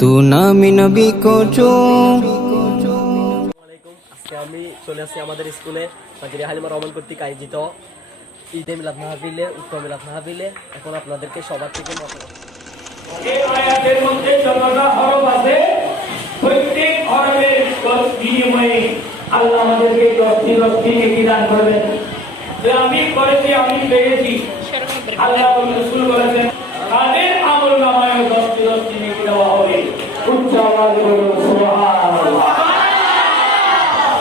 তু নামি নবী কো আজকে আমি চলে আসছি আমাদের স্কুলে মাঝিরি হালিমা রহমান কর্তৃক আয়োজিত ঈদে মিলাদ মাহাবিলে উত্তর মিলাদ মাহাবিলে এখন আপনাদেরকে সবার থেকে মত আয়াতের মধ্যে যতটা হরফ আছে প্রত্যেক হরফের বিনিময়ে আল্লাহ আমাদেরকে দশটি দশটি নেকি দান করবেন। যে আমি করেছি আমি পেয়েছি আল্লাহ রসুল বলেছেন তাদের আমল নামায় দশটি দশটি নেকি দেওয়া হবে উচ্চ আওয়াজ বলুন সুবহানাল্লাহ।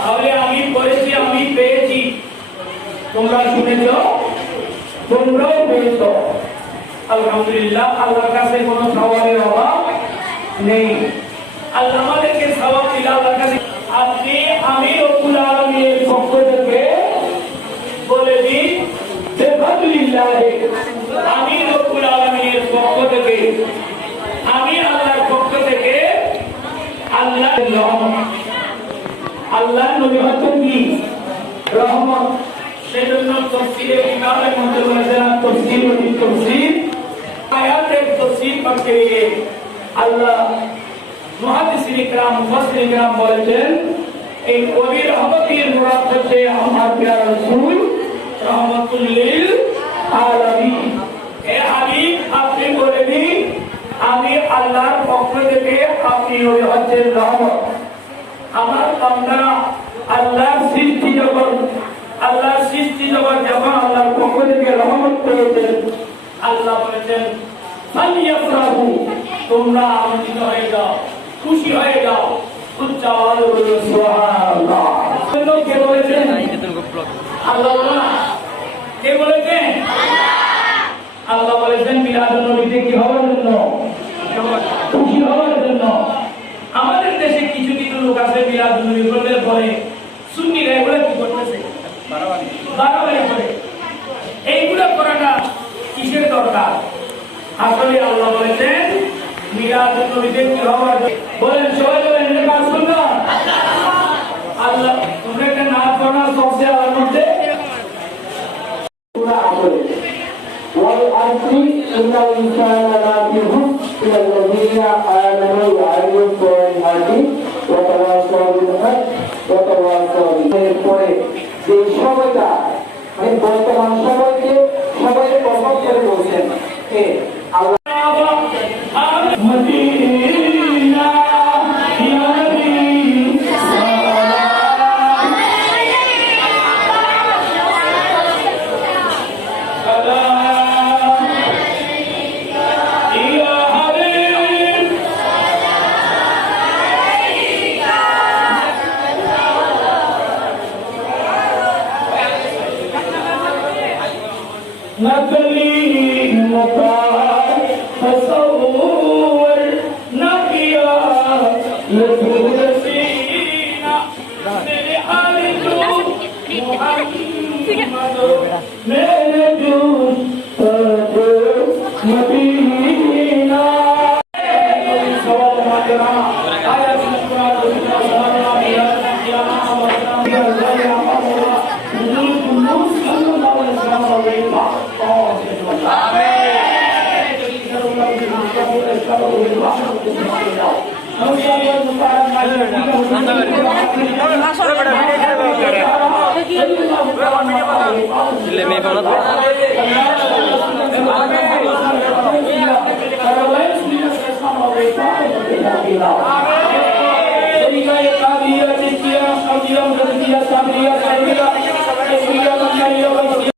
তাহলে আমি করেছি, আমি পেয়েছি। তোমরা শুনেছ? তোমরাও পেয়েছ। আলহামদুলিল্লাহ, আল্লাহর কাছে আমি রব্বুল আলামিনের পক্ষ থেকে বলে পক্ষ থেকে আমি আল্লাহর পক্ষ থেকে আল্লাহর রহমত আল্লাহ নবী হচ্ছেন কি? রহমত। সেজন্য তফসিরে কিতাবের মধ্যে বলেছেন তফসির ও তফসির আয়াতের তফসির করতে গিয়ে আল্লাহ মুহাদ্দিসিন ইকরাম, মুফাসসির ইকরাম বলেছেন, এই কবি রহমতের মুরাদ হচ্ছে আমার প্রিয় রাসূল রহমাতুল আলামিন এ হাবিব আপনি বলে দিন আমি আল্লাহর পক্ষ থেকে আপনি নবী হচ্ছেন রহমত আমার আল্লাহর সৃষ্টি যখন, আল্লাহর সৃষ্টি যখন যখন আল্লাহর পক্ষ থেকে রহমত করেছেন, আল্লাহ বলেছেন তোমরা আনন্দিত হয়ে যাও, খুশি হয়ে যাও। উচ্চ আওয়াজে কে বলেছেন? আল্লাহ কে বলেছেন? আল্লাহ বলেছেন, মিলাদুন নবীতে কি হওয়ার জন্য খুশি হওয়ার জন্য আমাদের দেশে কিছু কিছু লোক আছে মিলাদুন নবী করলে পরে সুন্নিরা এগুলো কি করতেছে বাড়াবাড়ি করে এইগুলো করাটা কিসের দরকার আসলে আল্লাহ বলেছেন, মিলাদুন নবীতে কি হওয়ার বলেন, সবাই বলেন, এটা কাজ আল্লাহ, তোমরা একটা নাচ করো সবচেয়ে আল্লাহর মধ্যে। তোমরা আমলে ওয়াল আরদি ইন্নাল ইনসানা লাফিহুম ইল্লাল্লাযিনা আমানু ওয়া আমিলুস সালিহাতি ওয়া তাওয়াসাউ বিল হক ওয়া তাওয়াসাউ বিল যে সময়টা আমি মানে বর্তমান সময়কে সবাই কথা করে বলছেন نقلی مطاع تصور نقیا لطول سینا میرے இல்லை மே பண்ணது Thank you.